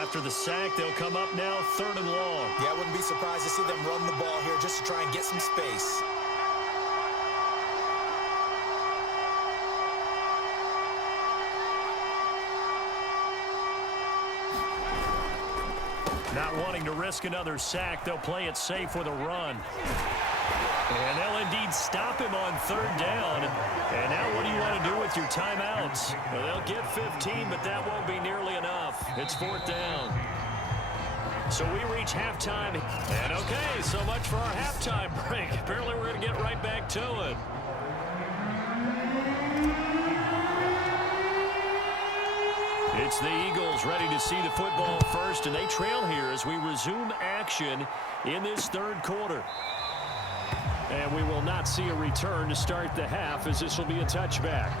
After the sack, they'll come up now 3rd and long. Yeah, I wouldn't be surprised to see them run the ball here just to try and get some space. Not wanting to risk another sack, they'll play it safe with a run. And they'll indeed stop him on 3rd down. And now what do you want to do with your timeouts? Well, they'll get 15, but that won't be nearly enough. It's 4th down. So we reach halftime. And okay, so much for our halftime break. Apparently we're going to get right back to it. It's the Eagles ready to see the football first, and they trail here as we resume action in this 3rd quarter. And we will not see a return to start the half, as this will be a touchback.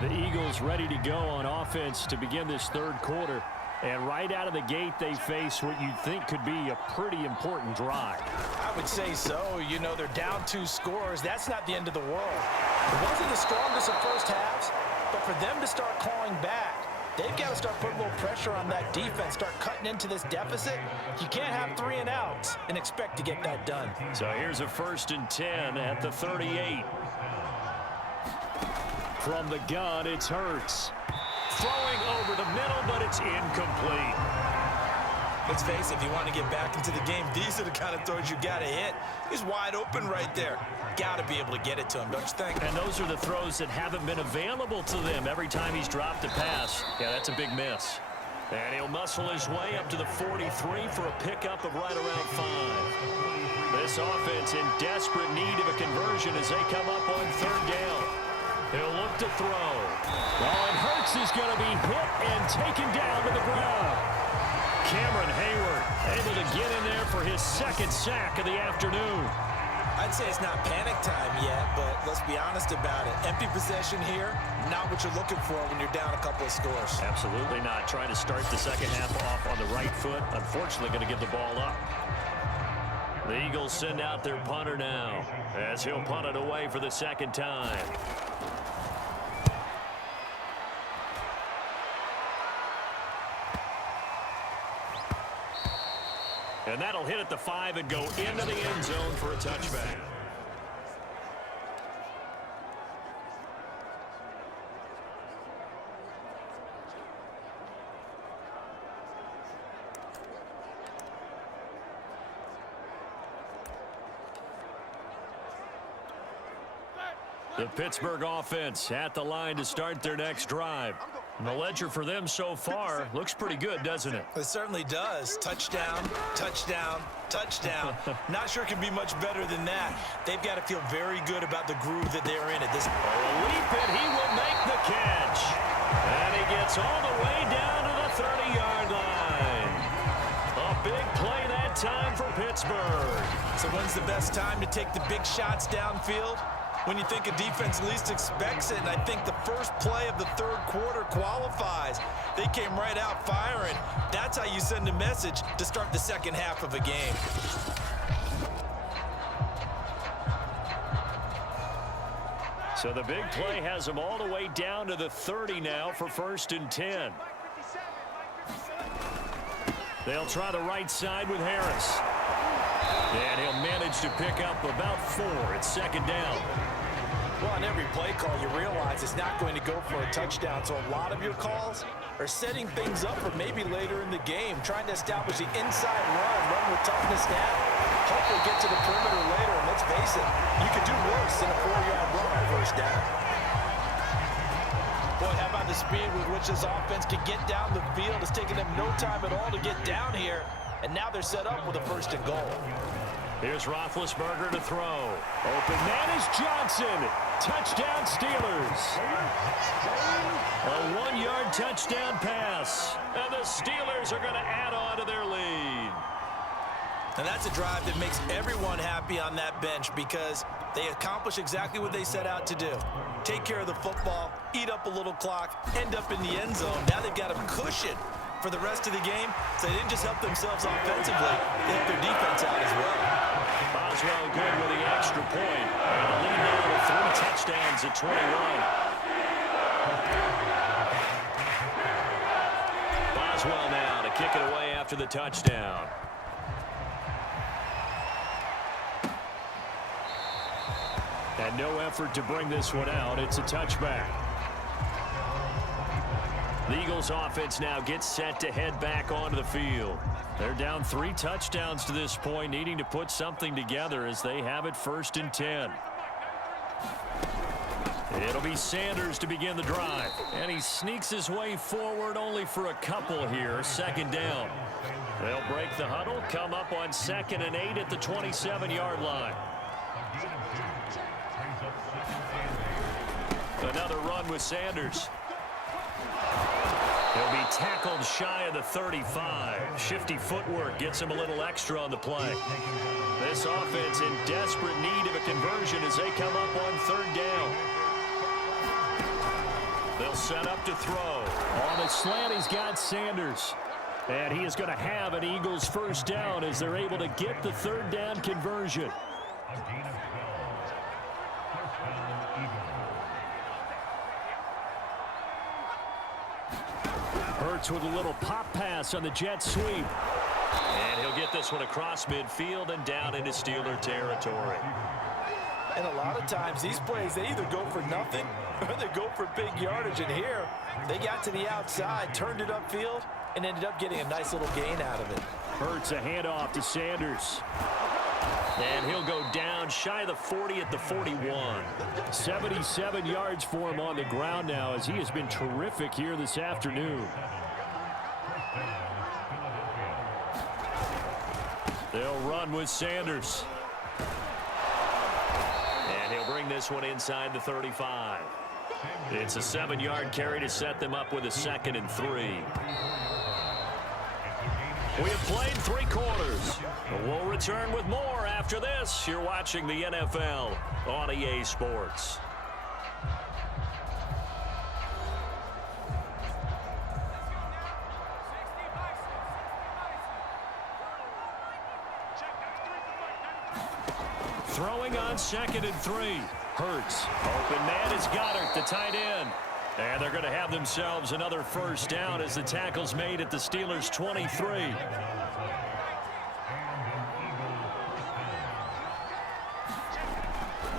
The Eagles ready to go on offense to begin this 3rd quarter. And right out of the gate, they face what you'd think could be a pretty important drive. I would say so. You know, they're down 2 scores. That's not the end of the world. It wasn't the strongest of first halves, but for them to start clawing back, they've got to start putting a little pressure on that defense, start cutting into this deficit. You can't have 3 and outs and expect to get that done. So here's a 1st and 10 at the 38. From the gun, it's Hurts. Throwing over the middle, but it's incomplete. Let's face it, if you want to get back into the game, these are the kind of throws you got to hit. He's wide open right there. Got to be able to get it to him, don't you think? And those are the throws that haven't been available to them every time he's dropped a pass. Yeah, that's a big miss. And he'll muscle his way up to the 43 for a pickup of right around 5. This offense in desperate need of a conversion as they come up on 3rd down. He'll look to throw. Oh, and Hurts is going to be hit and taken down to the ground. Cameron Hayward able to get in there for his 2nd sack of the afternoon. I'd say it's not panic time yet, but let's be honest about it. Empty possession here, not what you're looking for when you're down a couple of scores. Absolutely not. Trying to start the 2nd half off on the right foot. Unfortunately, going to give the ball up. The Eagles send out their punter now as he'll punt it away for the 2nd time. And that'll hit at the 5 and go into the end zone for a touchback. The Pittsburgh offense at the line to start their next drive. And the ledger for them so far looks pretty good, doesn't it? It certainly does. Touchdown, touchdown, touchdown. Not sure it can be much better than that. They've got to feel very good about the groove that they're in at this point. Leap it, he will make the catch. And he gets all the way down to the 30-yard line. A big play that time for Pittsburgh. So when's the best time to take the big shots downfield? When you think a defense least expects it, and I think the first play of the 3rd quarter qualifies. They came right out firing. That's how you send a message to start the 2nd half of a game. So the big play has them all the way down to the 30 now for 1st and 10. They'll try the right side with Harris. And he'll manage to pick up about 4. It's 2nd down. Well, on every play call, you realize it's not going to go for a touchdown. So a lot of your calls are setting things up for maybe later in the game, trying to establish the inside run with toughness now. Hopefully get to the perimeter later. And let's face it, you could do worse than a 4-yard run on 1st down. Boy, how about the speed with which this offense can get down the field? It's taken them no time at all to get down here. And now they're set up with a 1st and goal. Here's Roethlisberger to throw. Open man is Johnson. Touchdown Steelers. A 1-yard touchdown pass. And the Steelers are going to add on to their lead. And that's a drive that makes everyone happy on that bench because they accomplish exactly what they set out to do. Take care of the football, eat up a little clock, end up in the end zone. Now they've got a cushion for the rest of the game, so they didn't just help themselves offensively, they helped their defense out as well. Boswell good with the extra point. And the lead now to 3 touchdowns at 21. kick it away after the touchdown. And no effort to bring this one out. It's a touchback. The Eagles offense now gets set to head back onto the field. They're down 3 touchdowns to this point, needing to put something together as they have it 1st and 10. It'll be Sanders to begin the drive. And he sneaks his way forward only for a couple here. 2nd down. They'll break the huddle, come up on 2nd and 8 at the 27-yard line. Another run with Sanders. He'll be tackled shy of the 35. Shifty footwork gets him a little extra on the play. This offense in desperate need of a conversion as they come up on 3rd down. They'll set up to throw. On the slant, he's got Sanders. And he is going to have an Eagles 1st down as they're able to get the 3rd down conversion. Hurts with a little pop pass on the jet sweep. And he'll get this one across midfield and down into Steeler territory. And a lot of times these plays, they either go for nothing or they go for big yardage. And here, they got to the outside, turned it upfield, and ended up getting a nice little gain out of it. Hurts a handoff to Sanders. And he'll go down shy of the 40 at the 41. 77 yards for him on the ground now as he has been terrific here this afternoon. They'll run with Sanders. And he'll bring this one inside the 35. It's a 7-yard carry to set them up with a 2nd and 3. We have played 3 quarters. We'll return with more after this. You're watching the NFL on EA Sports. Throwing on 2nd and 3. Hurts. Open man is Goddard, the tight end. And they're going to have themselves another 1st down as the tackle's made at the Steelers' 23.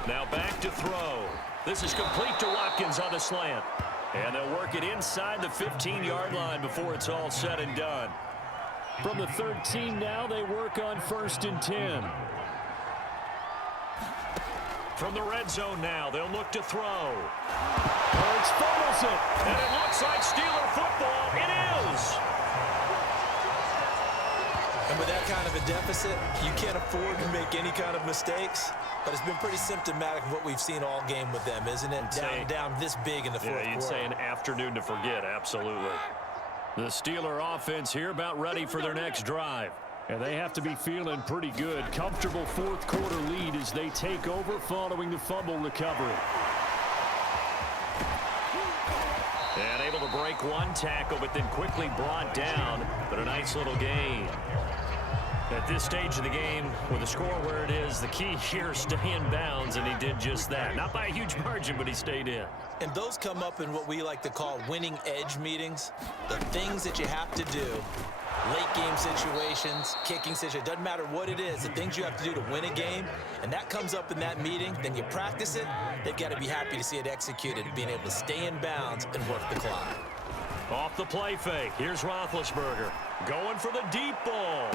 Now back to throw. This is complete to Watkins on the slant. And they'll work it inside the 15-yard line before it's all said and done. From the 13 now, they work on 1st and 10. From the red zone now, they'll look to throw. Hurts fumbles it, and it looks like Steeler football. It is. And with that kind of a deficit, you can't afford to make any kind of mistakes. But it's been pretty symptomatic of what we've seen all game with them, isn't it? Down this big in the 4th quarter. Yeah, you'd say an afternoon to forget, absolutely. The Steeler offense here about ready for their next drive. And they have to be feeling pretty good. Comfortable 4th quarter lead as they take over following the fumble recovery. And able to break one tackle, but then quickly brought down. But a nice little gain. At this stage of the game, with the score where it is, the key here is stay in bounds, and he did just that. Not by a huge margin, but he stayed in. And those come up in what we like to call winning edge meetings. The things that you have to do. Late game situations, kicking situations, doesn't matter what it is, the things you have to do to win a game, and that comes up in that meeting, then you practice it, they've got to be happy to see it executed, being able to stay in bounds and work the clock. Off the play fake, here's Roethlisberger, going for the deep ball.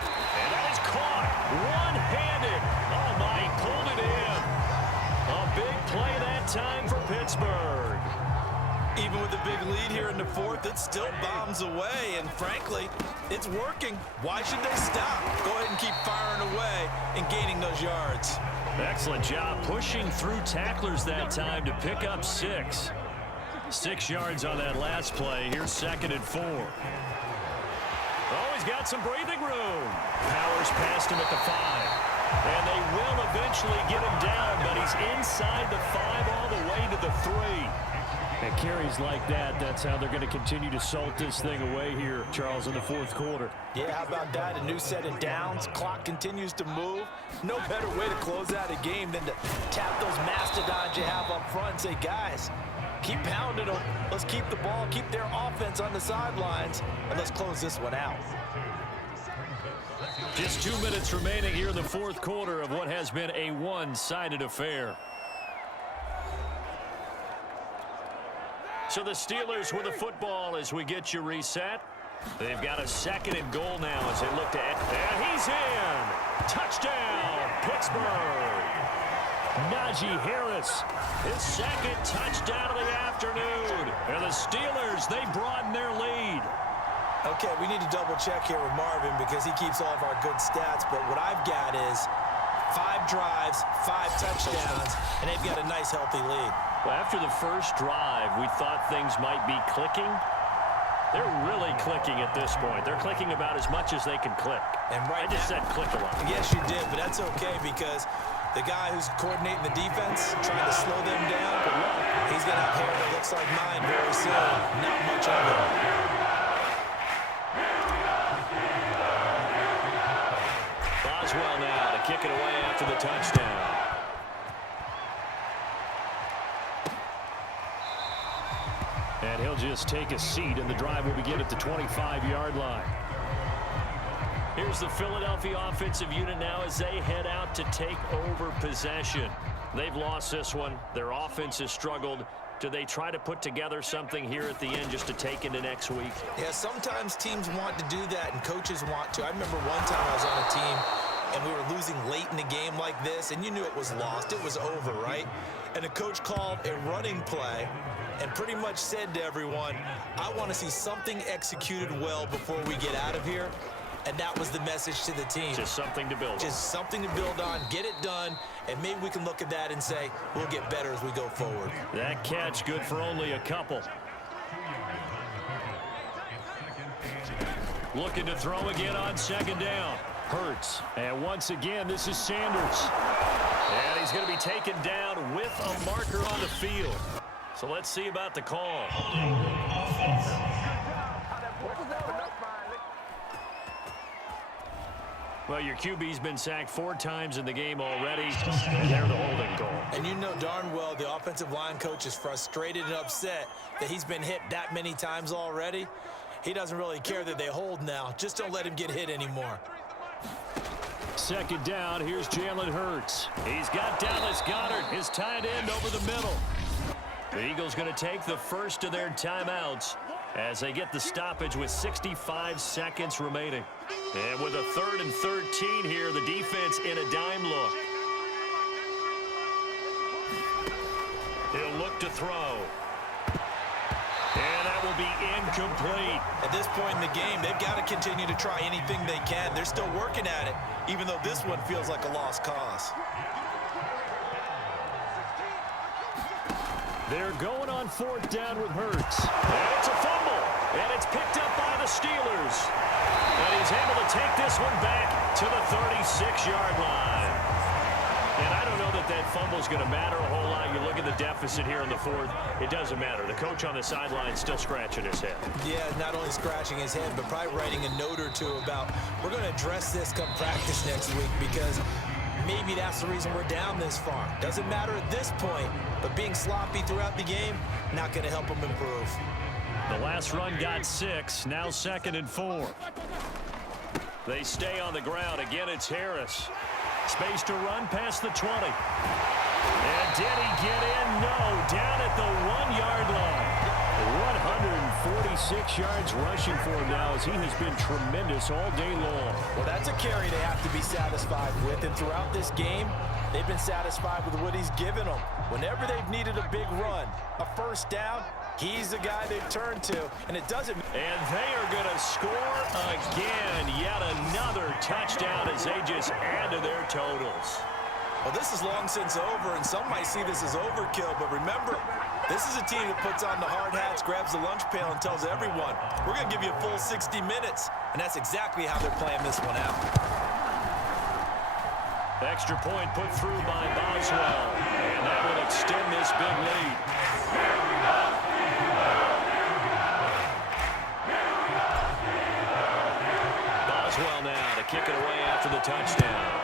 And that is caught, one-handed. Oh my, he pulled it in. A big play that time for Pittsburgh. Even with the big lead here in the 4th, it still bombs away, and frankly, it's working. Why should they stop? Go ahead and keep firing away and gaining those yards. Excellent job pushing through tacklers that time to pick up 6. 6 yards on that last play. Here's 2nd and 4. Oh, he's got some breathing room. Powers past him at the 5. And they will eventually get him down, but he's inside the 5 all the way to the 3. And carries like that, that's how they're going to continue to salt this thing away here, Charles, in the 4th quarter. Yeah, how about that? A new set of downs. Clock continues to move. No better way to close out a game than to tap those mastodons you have up front and say, guys, keep pounding them. Let's keep the ball, keep their offense on the sidelines, and let's close this one out. Just 2 minutes remaining here in the fourth quarter of what has been a one-sided affair. So the Steelers with the football as we get you reset. They've got a 2nd and goal now as they look to end. And he's in. Touchdown, Pittsburgh. Najee Harris, his 2nd touchdown of the afternoon. And the Steelers, they broaden their lead. Okay, we need to double check here with Marvin because he keeps all of our good stats. But what I've got is 5 drives, 5 touchdowns, and they've got a nice, healthy lead. Well, after the first drive, we thought things might be clicking. They're really clicking at this point. They're clicking about as much as they can click. And right I just now, said click a lot. Yes, you did, but that's okay because the guy who's coordinating the defense, trying to slow them down, he's going to have hair that looks like mine very soon. Not much of it. Boswell now to kick it away after the touchdown. And he'll just take a seat, and the drive will begin at the 25-yard line. Here's the Philadelphia offensive unit now as they head out to take over possession. They've lost this one. Their offense has struggled. Do they try to put together something here at the end just to take into next week? Yeah, sometimes teams want to do that, and coaches want to. I remember one time I was on a team, and we were losing late in the game like this, and you knew it was lost. It was over, right? And the coach called a running play and pretty much said to everyone, I want to see something executed well before we get out of here. And that was the message to the team. Just something to build on. Just something to build on, get it done, and maybe we can look at that and say, we'll get better as we go forward. That catch good for only a couple. Looking to throw again on 2nd down. Hurts. And once again, this is Sanders. And he's going to be taken down with a marker on the field. So let's see about the call. Well, your QB's been sacked 4 times in the game already, and they're the holding call. And you know darn well the offensive line coach is frustrated and upset that he's been hit that many times already. He doesn't really care that they hold now. Just don't let him get hit anymore. 2nd down, here's Jalen Hurts. He's got Dallas Goedert, his tight end, over the middle. The Eagles going to take the first of their timeouts as they get the stoppage with 65 seconds remaining. And with a 3rd and 13 here, the defense in a dime look. He'll look to throw. And that will be incomplete. At this point in the game, they've got to continue to try anything they can. They're still working at it, even though this one feels like a lost cause. They're going on 4th down with Hurts. And it's a fumble. And it's picked up by the Steelers. And he's able to take this one back to the 36-yard line. And I don't know that fumble is going to matter a whole lot. You look at the deficit here in the 4th. It doesn't matter. The coach on the sideline still scratching his head. Yeah, not only scratching his head, but probably writing a note or two about we're going to address this come practice next week because maybe that's the reason we're down this far. Doesn't matter at this point, but being sloppy throughout the game, not going to help them improve. The last run got 6, now 2nd and 4. They stay on the ground. Again, it's Harris. Space to run past the 20. And did he get in? No, down at the 1-yard line. 146 yards rushing for him now as he has been tremendous all day long. Well, that's a carry they have to be satisfied with. And throughout this game, they've been satisfied with what he's given them. Whenever they've needed a big run, a 1st down, he's the guy they've turned to. And it doesn't. And they are going to score again. Yet another touchdown as they just add to their totals. Well, this is long since over, and some might see this as overkill. But remember, this is a team that puts on the hard hats, grabs the lunch pail, and tells everyone, we're going to give you a full 60 minutes. And that's exactly how they're playing this one out. Extra point put through by Boswell. And that will extend this big lead. Boswell now to kick it away after the touchdown.